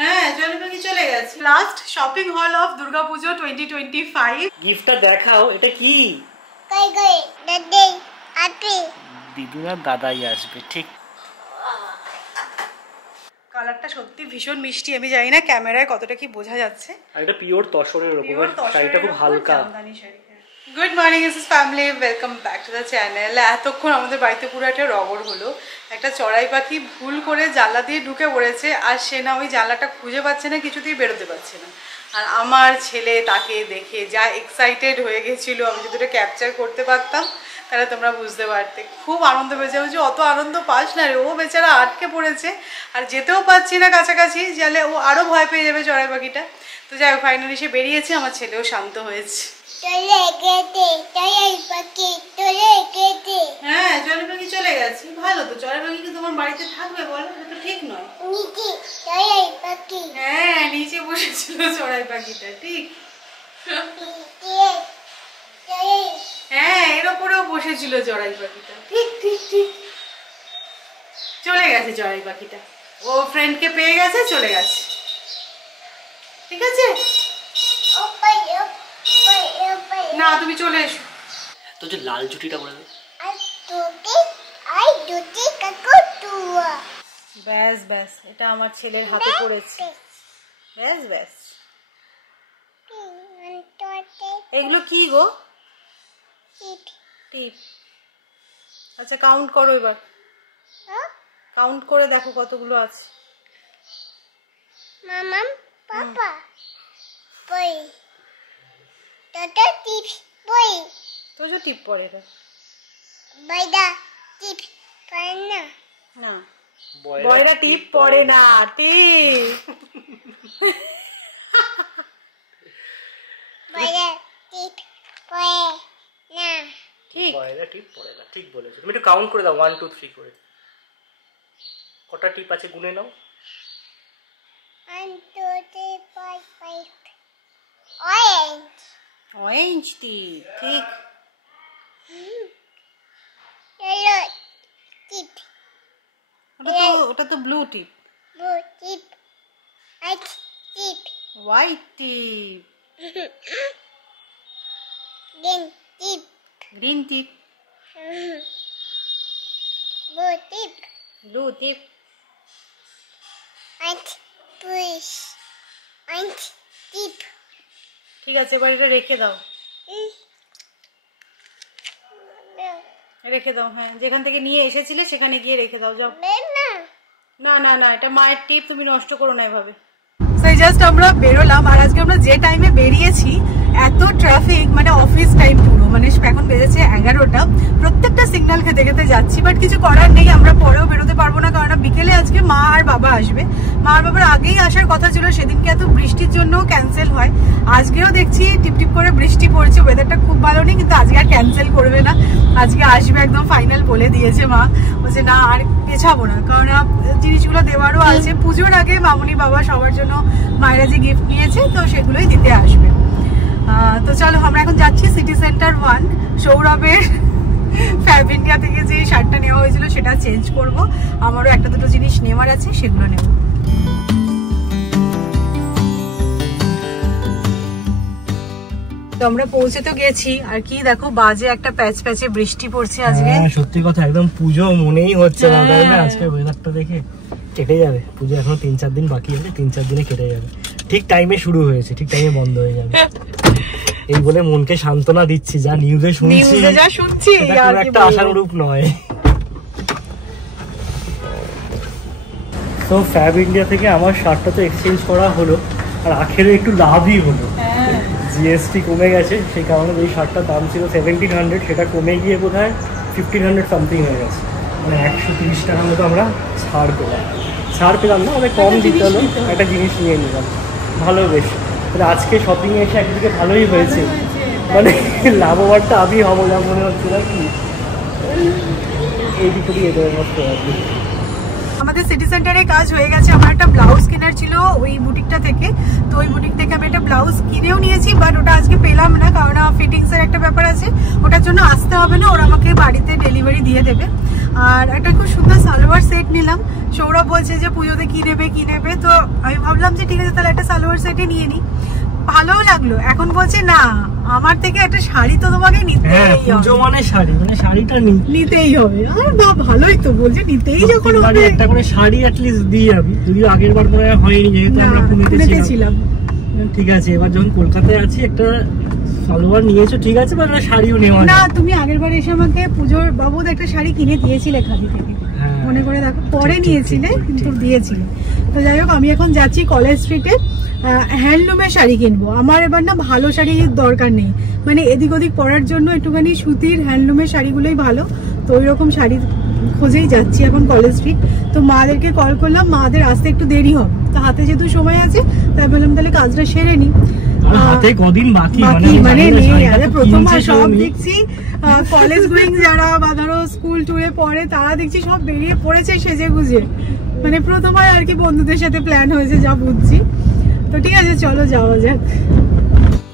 হ্যাঁ জলের পাখি চলে গেছে। Last shopping hall of Durga Puja 2025। গিফটটা দেখাও, এটা কি? দিদুরা দাদাই আসবে, ঠিক। কালারটা সত্যি ভীষণ মিষ্টি। আমি জানি না ক্যামেরায় কতটা কি বোঝা যাচ্ছে। আর এটা পিওর তসরের উপর, শাড়িটা খুব হালকা। Good morning is family, welcome back to the channel. এতক্ষণ আমাদের বাড়িতে পুরো একটা রগড় হলো। একটা চড়াই পাখি ভুল করে জানলা দিয়ে ঢুকে পড়েছে, আর সে না ওই জানলাটা খুঁজে পাচ্ছে না, কিছুতেই বেরোতে পারছে না। আর আমার ছেলে তাকে দেখে যা এক্সাইটেড হয়ে গেছিলো, আমি যদি ওটা ক্যাপচার করতে পারতাম তাহলে তোমরা বুঝতে পারতে। খুব আনন্দ পেয়েছে। আমি যে অত আনন্দ পাস না রে, ও বেচারা আটকে পড়েছে আর যেতেও পারছি না কাছাকাছি, যালে ও আরও ভয় পেয়ে যাবে চড়াই পাখিটা। তো যাই হোক, ফাইনালি সে বেরিয়েছে, আমার ছেলেও শান্ত হয়েছে। হ্যাঁ চড়াই পাখি চলে গেছে। ভালো তো, চড়াই পাখি কি তোমার বাড়িতে থাকবে বলো? এটা তো ঠিক নয়। হ্যাঁ নিচে বসেছিল চড়াই পাখিটা, ঠিক। হ্যাঁ এর ওপরেও বসেছিল চড়াই পাখিটা, ঠিক ঠিক ঠিক। চলে গেছে চড়াই পাখিটা, ও ফ্রেন্ডকে পেয়ে গেছে, চলে গেছে। ঠিক আছে না, তুমি চলে এসো। তো যে লাল জুটিটা বলে দাও। ব্যাস ব্যাস, এটা আমার ছেলের হাতে পড়েছে। ব্যাস ব্যাস। এগুলো কি গো? টিপ। আচ্ছা কাউন্ট করো এবার, কাউন্ট করে দেখো কতগুলো আছে। মামা পাপা বই তোটা টিপস বই তো যে টিপ পড়ে এটা বাইদা টিপস পড়ে না। না বয়রা টিপ পড়ে না, টিপ বাইদা টিপ পড়ে না, ঠিক। বয়রা টিপ পড়ে না, ঠিক বলেছো। তুমি একটু কাউন্ট করে দাও 1 2 3 করে। কটা টিপ আছে গুনে নাও। 1 2 3 4 5 অরেঞ্জ। অরেঞ্জ টিপ, ঠিক। ইয়েলো টিপ, ওটা তো ব্লু টিপ। ব্লু টিপ, হোয়াইট টিপ, হোয়াইট টিপ। গ্রিন টিপ, গ্রিন টিপ। ব্লু টিপ, ব্লু টিপ। হোয়াইট পুশ, হোয়াইট টিপ। ঠিক আছে, এবার এটা রেখে দাও, রেখে দাও। হ্যাঁ যেখান থেকে নিয়ে এসেছিলে সেখানে গিয়ে রেখে দাও, যাও। না না না, এটা মায়ের টিপ, তুমি নষ্ট করো না এভাবে। সেই জাস্ট আমরা বেরোলাম, আর আজকে আমরা যে টাইমে বেরিয়েছি এত ট্রাফিক, মানে অফিস টাইম পুরো, মানে এখন বেজেছে 11টা। প্রত্যেকটা সিগন্যাল খেতে খেতে যাচ্ছি, বাট কিছু করার নেই, আমরা পরেও বেরোতে পারবো না, কারণ বিকেলে আজকে মা আর বাবা আসবে। মা আর বাবার আগেই আসার কথা ছিল, সেদিনকে এত বৃষ্টির জন্য ক্যান্সেল হয়। আজকেও দেখছি টিপটিপ করে বৃষ্টি পড়ছে, ওয়েদারটা খুব ভালো নেই, কিন্তু আজকে আর ক্যান্সেল করবে না, আজকে আসবে, একদম ফাইনাল বলে দিয়েছে মা। বলছে না আর পেছাবো না, কারণ জিনিসগুলো দেওয়ারও আছে। পুজোর আগে মামুনি বাবা সবার জন্য মায়েরা যে গিফট নিয়েছে, তো সেগুলোই দিতে আসবে। তো চলো আমরা এখন যাচ্ছি সিটি সেন্টার 1। সৌরভের ফ্যাব ইন্ডিয়া থেকে যে শার্টটা নেওয়া হয়েছিল সেটা চেঞ্জ করব, আমারও একটা দুটো জিনিস নেওয়ার আছে, সেগুলো নেব। তো আমরা পৌঁছে তো গেছি, আর কি দেখো বাজে একটা প্যাচ প্যাচে বৃষ্টি পড়ছে আজকে। সত্যি কথা, একদম পুজো মনেই হচ্ছে না, তাই না? আজকে ওয়েদারটা দেখে কেটে যাবে পুজো, এখনো 3-4 দিন বাকি আছে, 3-4 দিনে কেটে যাবে। ঠিক টাইমে শুরু হয়েছে, ঠিক টাইমে বন্ধ হয়ে যাবে। এই বলে মনকে সান্ত্বনা দিচ্ছি, যা নিউজে শুনছি একটা আশানুরূপ নয়। তো ফ্যাব ইন্ডিয়া থেকে আমার শার্টটা তো এক্সচেঞ্জ করা হলো, আর আখেরও একটু লাভই হলো। জিএসটি কমে গেছে, সেই কারণে এই শার্টটার দাম ছিল 1700, সেটা কমে গিয়ে বোধ হয় 1500 সামথিং হয়ে গেছে। মানে 130 টাকার মতো আমরা ছাড় পেলাম না, অনেক কম দিতে হলো, একটা জিনিস নিয়ে নিলাম, ভালো বেশ। মানে আজকে শপিংয়ে এসে একদিকে ভালোই হয়েছে, মানে লাভবানটা আমি হবো যা মনে হচ্ছে না কি, এই দিকে দিয়ে যেতে মতো আর কি। আমাদের সিটি সেন্টারে কাজ হয়ে গেছে। আমার একটা ব্লাউজ কেনার ছিল ওই বুটিকটা থেকে, তো ওই বুটিক থেকে আমি একটা ব্লাউজ কিনেও নিয়েছি, বাট ওটা আজকে পেলাম না, কারণ ফিটিংস এর একটা ব্যাপার আছে, ওটার জন্য আসতে হবে না, ওরা আমাকে বাড়িতে ডেলিভারি দিয়ে দেবে। আর একটা খুব সুন্দর সালোয়ার সেট নিলাম। সৌরভ বলছে যে পুজোতে কি নেবে, তো আমি ভাবলাম যে ঠিক আছে তাহলে একটা সালোয়ার সেটই নিয়ে নিই। ভালোও লাগলো। এখন বলছে না আমার থেকে একটা শাড়ি তো তোমাকে নিতেই হবে, পুজো মানে শাড়ি, মানে শাড়িটা নিতেই হবে। আর বাহ ভালোই তো, বলছে নিতেই যখন হবে একটা করে শাড়ি অ্যাট লিস্ট দিই আমি, যদিও আগের বার করে হয়নি যেহেতু আমরা পুনেতে ছিলাম। ঠিক আছে, এবার যখন কলকাতায় আছি একটা সালোয়ার নিয়েছো ঠিক আছে, বা শাড়িও নেওয়া না। তুমি আগের বার এসে আমাকে পুজোর বাবদ একটা শাড়ি কিনে দিয়েছিলে খাদি থেকে, মনে করে দেখো, পরে নিয়েছিলে কিন্তু দিয়েছিলে। তো যাই হোক, আমি এখন যাচ্ছি কলেজ স্ট্রিটে হ্যান্ডলুমের শাড়ি কিনবো। আমার এবার না ভালো শাড়ির দরকার নেই, মানে এদিক ওদিক পরার জন্য একটুখানি সুতির হ্যান্ডলুমের শাড়িগুলোই ভালো। তো ওই রকম শাড়ি খোঁজেই যাচ্ছি এখন কলেজ স্ট্রিট। তো মাদেরকে কল করলাম, মাদের আসতে একটু দেরি হবে, তো হাতে যেহেতু সময় আছে তাই বললাম তাহলে কাজটা সেরে নি। হাতে কদিন বাকি, মানে প্রথমবার সব দেখছি কলেজ গোয়িং যারা বা ধরো স্কুল টুরে পড়ে তারা দেখছি সব বেরিয়ে পড়েছে সেজে গুজে, মানে প্রথমবার আর কি বন্ধুদের সাথে প্ল্যান হয়েছে যা বুঝছি। তো ঠিক আছে চলো যাওয়া যাক।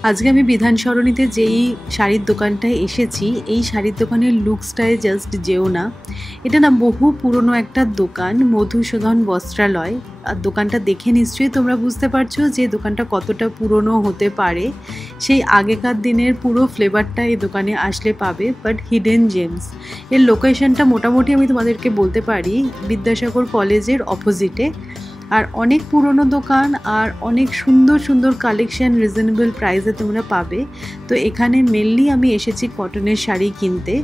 আজকে আমি বিধান সরণিতে যেই শাড়ির দোকানটায় এসেছি, এই শাড়ির দোকানের লুকসটায় জাস্ট যেও না। এটা না বহু পুরনো একটা দোকান, মধুসূদন বস্ত্রালয়। আর দোকানটা দেখে নিশ্চয়ই তোমরা বুঝতে পারছো যে দোকানটা কতটা পুরনো হতে পারে। সেই আগেকার দিনের পুরো ফ্লেভারটা এই দোকানে আসলে পাবে, বাট হিডেন জেমস। এর লোকেশনটা মোটামুটি আমি তোমাদেরকে বলতে পারি, বিদ্যাসাগর কলেজের অপোজিটে। আর অনেক পুরনো দোকান আর অনেক সুন্দর সুন্দর কালেকশন রিজনেবল প্রাইসে তোমরা পাবে। তো এখানে মেনলি আমি এসেছি কটনের শাড়ি কিনতে।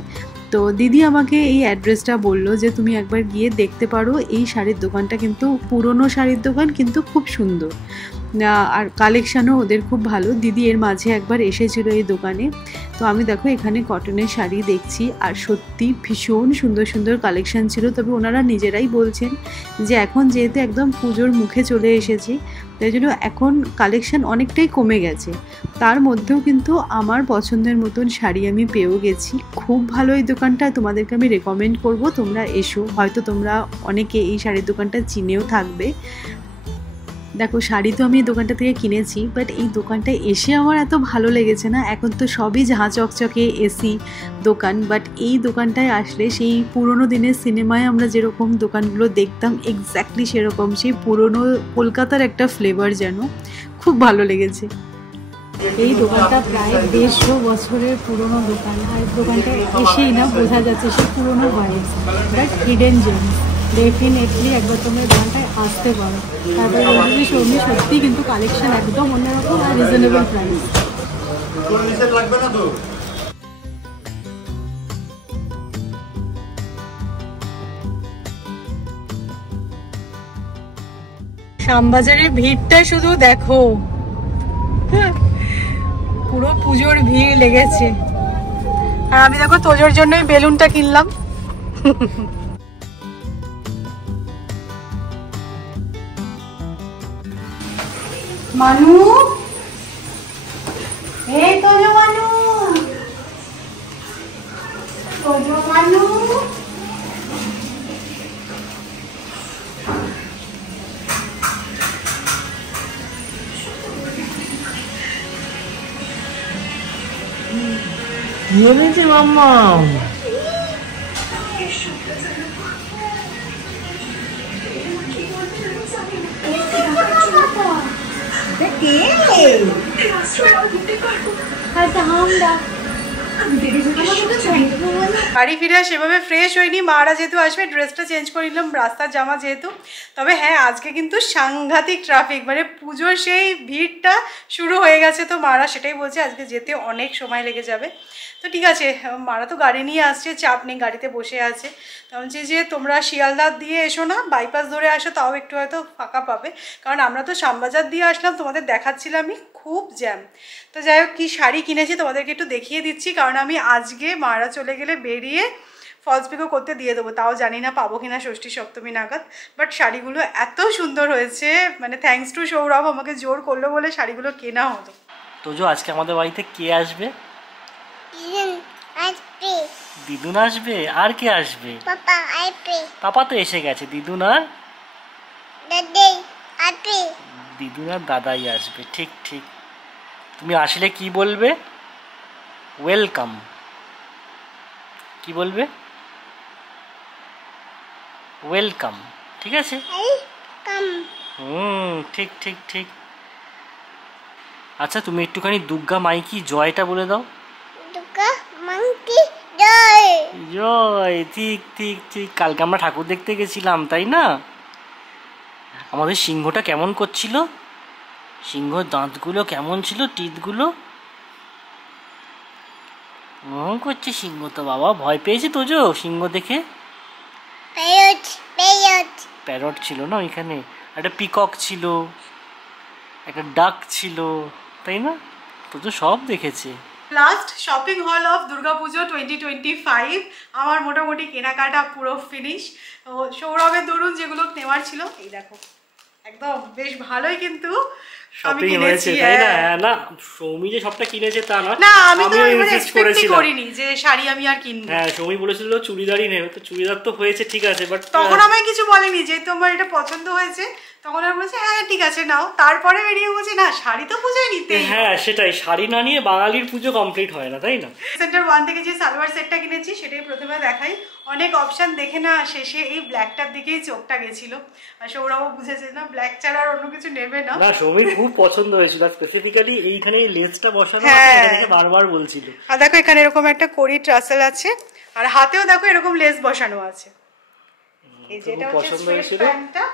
তো দিদি আমাকে এই অ্যাড্রেসটা বললো যে তুমি একবার গিয়ে দেখতে পারো, এই শাড়ির দোকানটা কিন্তু পুরনো শাড়ির দোকান, কিন্তু খুব সুন্দর আর কালেকশানও ওদের খুব ভালো। দিদি এর মাঝে একবার এসেছিল এই দোকানে। তো আমি দেখো এখানে কটনের শাড়ি দেখছি, আর সত্যি ভীষণ সুন্দর সুন্দর কালেকশান ছিল। তবে ওনারা নিজেরাই বলছেন যে এখন যেহেতু একদম পুজোর মুখে চলে এসেছি, তাই জন্য এখন কালেকশান অনেকটাই কমে গেছে। তার মধ্যেও কিন্তু আমার পছন্দের মতন শাড়ি আমি পেয়েও গেছি। খুব ভালো এই দোকানটা, তোমাদেরকে আমি রেকমেন্ড করব তোমরা এসো। হয়তো তোমরা অনেকে এই শাড়ির দোকানটা চিনেও থাকবে। দেখো শাড়ি তো আমি এই দোকানটা থেকে কিনেছি, বাট এই দোকানটায় এসে আমার এত ভালো লেগেছে না। এখন তো সবই ঝাঁ চকচকে এসি দোকান, বাট এই দোকানটায় আসলে সেই পুরোনো দিনের সিনেমায় আমরা যেরকম দোকানগুলো দেখতাম এক্স্যাক্টলি সেরকম, সেই পুরোনো কলকাতার একটা ফ্লেভার যেন খুব ভালো লেগেছে। এই দোকানটা প্রায় 150 বছরের পুরনো দোকান, আর দোকানটা এসেই না বোঝা যাচ্ছে সে পুরোনো vibes, but hidden James. Definitely একবার তোমরা দোকানটায় আসতে পারো। তারপরে বলছি যে সৌমি সত্যি কিন্তু কালেকশন একদম অন্যরকম আর রিজনেবল প্রাইস। শ্যামবাজারের ভিড়টা শুধু দেখো, পুরো পুজোর ভিড় লেগেছে। আর আমি দেখো তোজোর জন্যই বেলুনটা কিনলাম। মানু, এই তোজো মানু, তোজো মানু। কি হয়েছে মাম্মা? বাড়ি ফিরে সেভাবে ফ্রেশ হয়নি, মারা যেহেতু আসবে ড্রেসটা চেঞ্জ করে নিলাম, রাস্তার জামা যেহেতু। তবে হ্যাঁ আজকে কিন্তু সাংঘাতিক ট্রাফিক, মানে পুজোর সেই ভিড়টা শুরু হয়ে গেছে। তো মারা সেটাই বলছে আজকে যেতে অনেক সময় লেগে যাবে। তো ঠিক আছে, মারা তো গাড়ি নিয়ে আসছে, চাপ নেই, গাড়িতে বসে আছে। তো বলছি যে তোমরা শিয়ালদা দিয়ে এসো না, বাইপাস ধরে আসো, তাও একটু হয়তো ফাঁকা পাবে। কারণ আমরা তো শ্যামবাজার দিয়ে আসলাম, তোমাদের দেখাচ্ছিলামই খুব জ্যাম। তো যাই হোক কী শাড়ি কিনেছি তোমাদেরকে একটু দেখিয়ে দিচ্ছি, কারণ আমি আজকে মারা চলে গেলে বেরিয়ে ফলস পিকো করতে দিয়ে দেবো, তাও জানি না পাবো কিনা ষষ্ঠী সপ্তমী নাগাদ। বাট শাড়িগুলো এত সুন্দর হয়েছে, মানে থ্যাঙ্কস টু সৌরভ, আমাকে জোর করলো বলে শাড়িগুলো কেনা হলো। তোজো আজকে আমাদের বাড়িতে কে আসবে? দিদুন আসবে, আর কে আসবে? Papa, happy. পাপা তো এসে গেছে, দিদুন আর Daddy, happy. দিদুন আর দাদাই আসবে। ঠিক ঠিক। তুমি আসলে কি বলবে? ওয়েলকাম। কি বলবে? ওয়েলকাম। ঠিক আছে? Welcome. ঠিক ঠিক ঠিক। আচ্ছা তুমি একটুখানি দুর্গা মাইকি জয়টা বলে দাও। Duga, monkey, joy. জয়। ঠিক ঠিক ঠিক। কালকে আমরা ঠাকুর দেখতে গেছিলাম, তাই না? আমাদের সিংহটা কেমন করছিল? সিংহর দাঁতগুলো কেমন ছিল, টিথগুলো? করছে সিংহ তো, বাবা ভয় পেয়েছে তোজো সিংহ দেখে। Parrot, parrot. প্যারট ছিল না ওইখানে, একটা পিকক ছিল, একটা ডাক ছিল, তাই না? তোজো সব দেখেছে। Last shopping hall of Durga Puja 2025 আমার মোটামুটি কেনাকাটা পুরো ফিনিশ। তো সৌরভের দরুন যেগুলো নেওয়ার ছিল, এই দেখো একদম বেশ ভালোই কিন্তু আমি কিনেছি। তাই না? না সৌমি যে সবটা কিনেছে তা না, না আমি তো ইনসিস্ট করেছিলাম করিনি যে শাড়ি আমি আর কিনবো। হ্যাঁ সৌমি বলেছিল চুড়িদারই নেবে, তো চুড়িদার তো হয়েছে ঠিক আছে, বাট তখন আমায় কিছু বলেনি, যে তোমার এটা পছন্দ হয়েছে তখন আমি বলছি হ্যাঁ ঠিক আছে নাও। তারপরে বেরিয়ে বলছি না শাড়ি তো পুজোয় নিতেই। হ্যাঁ সেটাই, শাড়ি না নিয়ে বাঙালির পুজো কমপ্লিট হয় না, তাই না? সেন্টার 1 থেকে যে সালোয়ার সেটটা কিনেছি সেটাই প্রথমে দেখাই। অনেক অপশন দেখে না শেষে এই ব্ল্যাকটার দিকেই চোখটা গেছিল, আর সৌরভ বুঝেছে না ব্ল্যাক ছাড়া আর অন্য কিছু নেবে না। না সৌমির খুব পছন্দ হয়েছিল, স্পেসিফিক্যালি এইখানে লেসটা বসানো আছে, এটা দেখে বারবার বলছিল। আর দেখো এখানে এরকম একটা কড়ি ট্রাসেল আছে, আর হাতেও দেখো এরকম লেস বসানো আছে। এই যেটা হচ্ছে স্ট্রেট প্যান্টটা,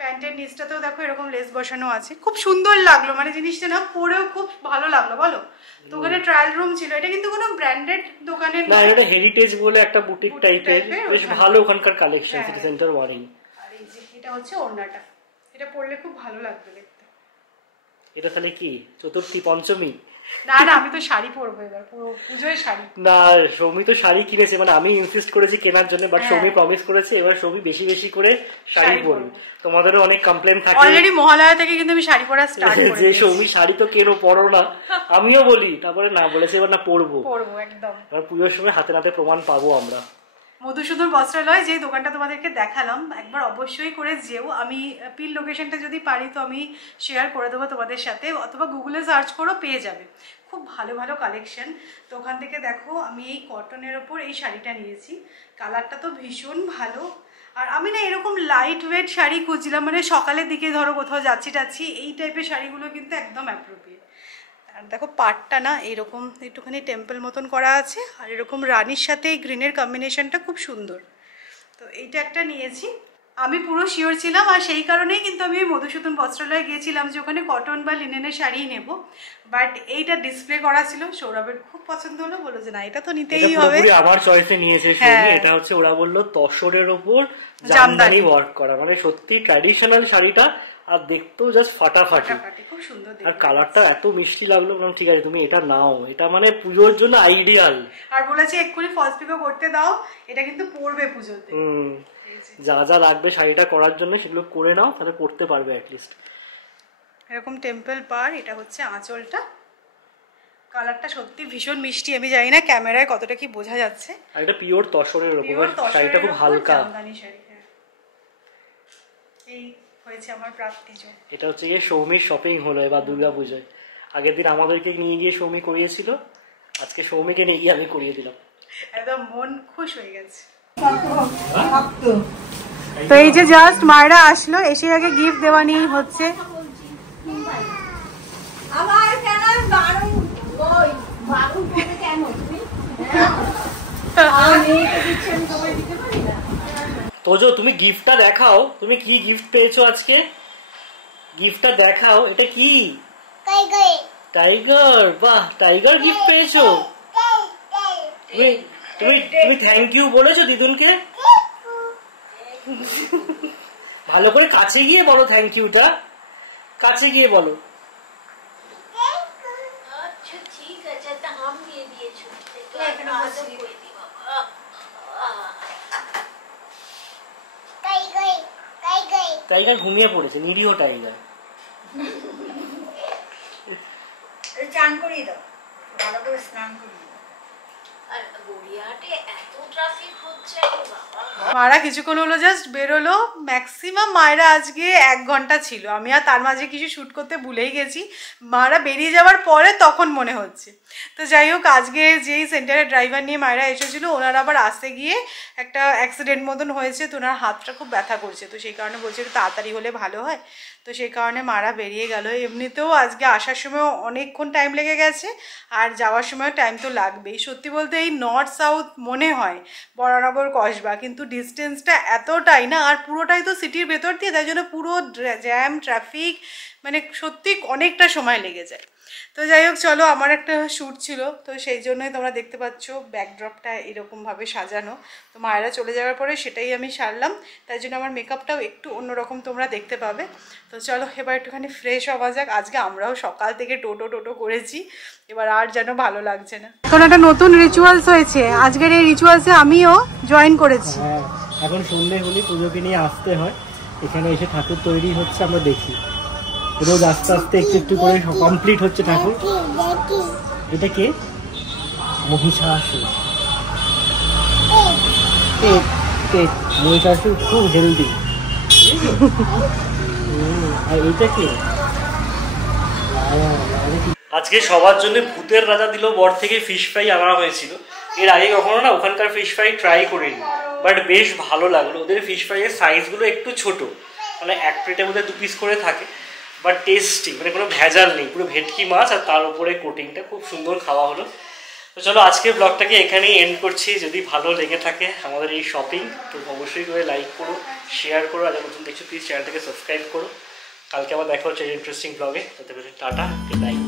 প্যান্টের নিচটাতেও দেখো এরকম লেস বসানো আছে। খুব সুন্দর লাগলো, মানে জিনিসটা না পরেও খুব ভালো লাগলো বলো। তো ওখানে ট্রায়াল রুম ছিল, এটা কিন্তু কোনো ব্র্যান্ডেড দোকানের না, এটা হেরিটেজ বলে একটা বুটিক টাইপের, বেশ ভালো ওখানকার কালেকশন সিটি সেন্টার 1 এ। আর এই যে এটা হচ্ছে ওড়নাটা, এটা পরলে খুব ভালো লাগবে দেখতে। এটা তাহলে কি চতুর্থী পঞ্চমী? না না আমি তো শাড়ি পরবো এবার, পুরো পুজোয় শাড়ি। না সৌমি তো শাড়ি কিনেছে, মানে আমি ইনসিস্ট করেছি কেনার জন্য, বাট সৌমি প্রমিস করেছে এবার সৌমি বেশি বেশি করে শাড়ি পরবে। তোমাদেরও অনেক কমপ্লেন থাকে অলরেডি মহালয়া থেকে কিন্তু আমি শাড়ি পরা স্টার্ট করেছি, যে সৌমি শাড়ি তো কেন পরো না, আমিও বলি, তারপরে না বলেছে এবার না পরবো একদম। এবার পুজোর সময় হাতে নাতে প্রমাণ পাবো আমরা। মধুসূদন বস্ত্রালয় যে দোকানটা তোমাদেরকে দেখালাম একবার অবশ্যই করে যেও। আমি পিন লোকেশনটা যদি পারি তো আমি শেয়ার করে দেবো তোমাদের সাথে, অথবা গুগলে সার্চ করো পেয়ে যাবে। খুব ভালো ভালো কালেকশন। তো ওখান থেকে দেখো আমি এই কটনের ওপর এই শাড়িটা নিয়েছি, কালারটা তো ভীষণ ভালো। আর আমি না এরকম লাইট ওয়েট শাড়ি খুঁজছিলাম, মানে সকালের দিকে ধরো কোথাও যাচ্ছি টাচ্ছি এই টাইপের শাড়িগুলো কিন্তু একদম অ্যাপ্রোপ্রিয়েট। আর দেখো পাটটা না এরকম একটুখানি টেম্পল মতন করা আছে, আর এরকম রানির সাথে এই গ্রিনের কম্বিনেশনটা খুব সুন্দর। তো এইটা একটা নিয়েছি, আমি পুরো শিওর ছিলাম, আর সেই কারণেই কিন্তু আমি মধুসূদন বস্ত্রালয়ে গিয়েছিলাম যে ওখানে কটন বা লিনেনের শাড়িই নেব। বাট এইটা ডিসপ্লে করা ছিল, সৌরভের খুব পছন্দ হলো, বললো যে না এটা তো নিতেই হবে। আমার চয়েসে নিয়েছে সৌমি। এটা হচ্ছে ওরা বললো তসরের ওপর জামদানি ওয়ার্ক করা, মানে সত্যি ট্র্যাডিশনাল শাড়িটা, আর দেখতেও জাস্ট ফাটাফাটি, খুব সুন্দর। আর কালারটা এত মিষ্টি লাগলো, ঠিক আছে তুমি এটা নাও, এটা মানে পুজোর জন্য আইডিয়াল। আর বলেছে এক্ষুনি ফলস পিকো করতে দাও, এটা কিন্তু পরবে পুজোতে। যা যা লাগবে শাড়িটা করার জন্য সেগুলো করে নাও, তাহলে পরতে পারবে অ্যাটলিস্ট। এরকম টেম্পল পার, এটা হচ্ছে আঁচলটা, কালারটা সত্যি ভীষণ মিষ্টি। আমি জানি না ক্যামেরায় কতটা কি বোঝা যাচ্ছে। আর এটা পিওর তসরের উপর, শাড়িটা খুব হালকা। এই হয়েছে আমার প্রাপ্তি। এটা হচ্ছে গিয়ে সৌমির শপিং হলো এবার দুর্গাপূজায়। আগের দিন আমাদেরকে নিয়ে গিয়ে সৌমি করিয়েছিল, আজকে সৌমিকে নিয়ে গিয়ে আমি করিয়ে দিলাম। একদম মন খুশ হয়ে গেছে। তো এই যে জাস্ট মায়েরা আসলো, এসে আগে গিফট দেওয়া নিয়েই হচ্ছে। তোজো তুমি গিফটটা দেখাও, তুমি কি গিফট পেয়েছো আজকে, গিফটটা দেখাও। এটা কি? টাইগার। বাহ, টাইগার গিফট পেয়েছো। তুমি থ্যাংক ইউ বলেছো দিদুনকে? ভালো করে কাছে গিয়ে বলো থ্যাংক ইউটা, কাছে গিয়ে বলো। আচ্ছা ঠিক আছে, তা আম দিয়ে দিয়েছো। টাইগার ঘুমিয়ে পড়েছে, নিরীহ টাইগার। চান করিয়ে দাও, ভালো করে স্নান করিয়ে দাও। আর গড়িয়াহাটে এত ট্রাফিক হচ্ছে বাবা। মারা কিছুক্ষণ হলো জাস্ট বেরোলো, ম্যাক্সিমাম মায়েরা আজকে 1 ঘন্টা ছিল। আমি আর তার মাঝে কিছু শ্যুট করতে ভুলেই গেছি, মায়েরা বেরিয়ে যাওয়ার পরে তখন মনে হচ্ছে। তো যাই হোক, আজকে যেই সেন্টারের ড্রাইভার নিয়ে মায়েরা এসেছিলো, ওনার আবার আসতে গিয়ে একটা অ্যাক্সিডেন্ট মতন হয়েছে, তো ওনার হাতটা খুব ব্যথা করছে, তো সেই কারণে বলছে একটু তাড়াতাড়ি হলে ভালো হয়। তো সেই কারণে মারা বেরিয়ে গেল। এমনিতেও আজকে আসার সময় অনেকক্ষণ টাইম লেগে গেছে, আর যাওয়ার সময় টাইম তো লাগবেই। সত্যি বলতে এই নর্থ সাউথ মনে হয় বরানগর কসবা, কিন্তু ডিস্টেন্সটা এতটাই না, আর পুরোটাই তো সিটির ভেতর দিয়ে, তাই জন্য পুরো জ্যাম ট্রাফিক, মানে সত্যি অনেকটা সময় লেগে যায়। তো যাই হোক, চলো, আমার একটা শ্যুট ছিল, তো সেই জন্যই তোমরা দেখতে পাচ্ছ ব্যাকড্রপটা এরকমভাবে সাজানো। তো মায়েরা চলে যাওয়ার পরে সেটাই আমি সারলাম, তাই জন্য আমার মেকআপটাও একটু অন্যরকম তোমরা দেখতে পাবে। তো চলো এবার একটুখানি ফ্রেশ হওয়া যাক। আজকে আমরাও সকাল থেকে টোটো করেছি, এবার আর যেন ভালো লাগছে না। এখন একটা নতুন রিচুয়ালস হয়েছে, আজকের এই রিচুয়ালসে আমিও জয়েন করেছি। হ্যাঁ, এখন সন্ধ্যে হলে পুজোকে নিয়ে আসতে হয়, এখানে এসে ঠাকুর তৈরি হচ্ছে আমরা দেখি, রোজ আস্তে আস্তে একটু করে কমপ্লিট হচ্ছে ঠাকুর। এটা কে? মহিষাসুর। মহিষাসুর খুব হেলদি। আর এটা কে? আজকে সবার জন্য ভূতের রাজা দিল বর থেকে ফিশ ফ্রাই আনা হয়েছিল। এর আগে কখনো না ওখানকার ফিশ ফ্রাই ট্রাই করিনি, বাট বেশ ভালো লাগলো। ওদের ফিশ ফ্রাইয়ের সাইজগুলো একটু ছোট, মানে 1 প্লেটের মধ্যে 2 পিস করে থাকে, বাট টেস্টি, মানে কোনো ভেজাল নেই, পুরো ভেটকি মাছ আর তার উপরে কোটিংটা, খুব সুন্দর খাওয়া হলো। তো চলো আজকের ব্লগটাকে এখানেই এন্ড করছি। যদি ভালো লেগে থাকে আমাদের এই শপিং, তো অবশ্যই করে লাইক করো, শেয়ার করো, আর নতুন দেখছো প্লিজ চ্যানেলটাকে সাবস্ক্রাইব করো। কালকে আবার দেখা হচ্ছে ইন্টারেস্টিং ব্লগে, তাতে টাটা, গুড নাইট।